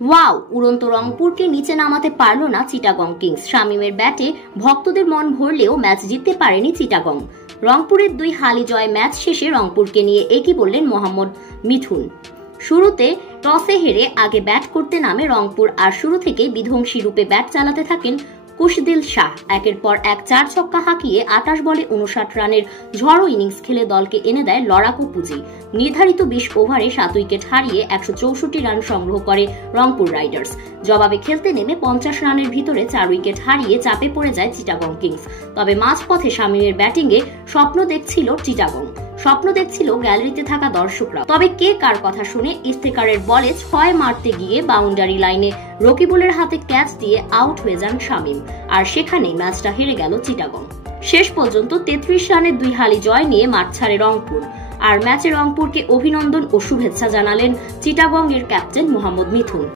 Wow, উড়ন্ত রংপুরকে নিচে নামাতে পারল না চিটাগং কিংস। শামীমের ব্যাটে ভক্তদের মন ভরলেও ম্যাচ জিততে পারেনি চিটাগং। রংপুরের 2 হালি জয় ম্যাচ শেষে রংপুরকে নিয়ে একই বললেন মোহাম্মদ মিঠুন। শুরুতে টসে হেরে আগে ব্যাট করতে নামে রংপুর, আর শুরু থেকেই বিধ্বংসী রূপে ব্যাট চালাতে থাকেন কুশদিল শাহ। একের পর এক 4 ছক্কা হাঁকিয়ে 28 বলে 59 রানের ঝড়ো ইনিংস খেলে দলকে এনে দেয় লড়াকু পুঁজি। নির্ধারিত 20 ওভারে 7 উইকেট হারিয়ে 164 রান সংগ্রহ করে রংপুর রাইডার্স। জবাবে খেলতে নেমে 50 রানের ভিতরে 4 উইকেট হারিয়ে চাপে পড়ে যায় চিটাগং কিংস। তবে মাঝপথে শামীমের ব্যাটিংয়ে স্বপ্ন দেখছিল চিটাগং, স্বপ্ন দেখছিল গ্যালারিতে থাকা দর্শকরা। তবে কে কার কথা শুনে ইফতেখারের বলে 6 মারতে গিয়ে বাউন্ডারি লাইনে রকিবুলের হাতে ক্যাচ দিয়ে আউট হয়ে যান শামীম, আর সেখানেই ম্যাচটা হেরে গেল চিটাগং। শেষ পর্যন্ত 33 রানের 2 হালি জয় নিয়ে মাঠ ছাড়ে রংপুর, আর ম্যাচে রংপুরকে অভিনন্দন ও শুভেচ্ছা জানালেন চিটাগং এর ক্যাপ্টেন মোহাম্মদ মিঠুন।